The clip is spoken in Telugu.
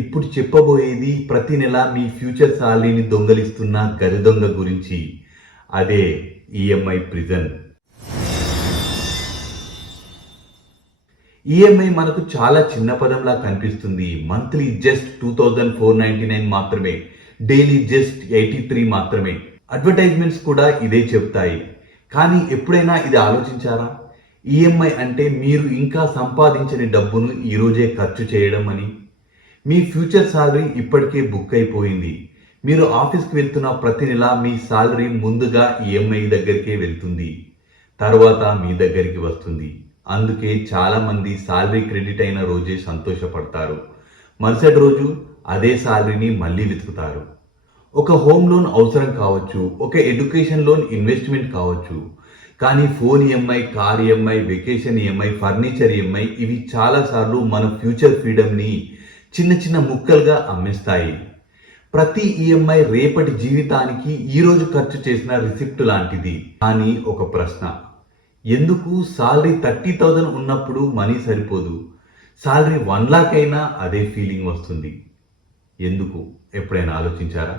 ఇప్పుడు చెప్పబోయేది ప్రతి నెల మీ ఫ్యూచర్ సాలరీని దొంగలిస్తున్న గది దొంగ గురించి. అదే ఈఎంఐ ప్రిజన్. ఈఎంఐ మనకు చాలా చిన్న పదంలా కనిపిస్తుంది. మంత్లీ జస్ట్ 2499 మాత్రమే, డైలీ జస్ట్ 83 మాత్రమే. అడ్వర్టైజ్మెంట్స్ కూడా ఇదే చెప్తాయి. కానీ ఎప్పుడైనా ఇది ఆలోచించారా? ఈఎంఐ అంటే మీరు ఇంకా సంపాదించని డబ్బును ఈరోజే ఖర్చు చేయడం అని. మీ ఫ్యూచర్ సాలరీ ఇప్పటికే బుక్ అయిపోయింది. మీరు ఆఫీస్కి వెళ్తున్న ప్రతి నెల మీ సాలరీ ముందుగా ఈఎంఐ దగ్గరికే వెళ్తుంది, తర్వాత మీ దగ్గరికి వస్తుంది. అందుకే చాలామంది సాలరీ క్రెడిట్ అయిన రోజే సంతోషపడతారు, మరుసటి రోజు అదే సాలరీని మళ్ళీ వెతుకుతారు. ఒక హోమ్ లోన్ అవసరం కావచ్చు, ఒక ఎడ్యుకేషన్ లోన్ ఇన్వెస్ట్మెంట్ కావచ్చు. కానీ phone EMI, car EMI, vacation EMI, furniture EMI ఇవి చాలాసార్లు మన ఫ్యూచర్ ఫ్రీడమ్ని చిన్న చిన్న ముక్కలుగా అమ్మేస్తాయి. ప్రతి ఈఎంఐ రేపటి జీవితానికి ఈరోజు ఖర్చు చేసిన రిసిప్ట్ లాంటిది. కానీ ఒక ప్రశ్న, ఎందుకు సాలరీ 30,000 ఉన్నప్పుడు మనీ సరిపోదు, సాలరీ 1 lakh అయినా అదే ఫీలింగ్ వస్తుంది? ఎందుకు? ఎప్పుడైనా ఆలోచించారా?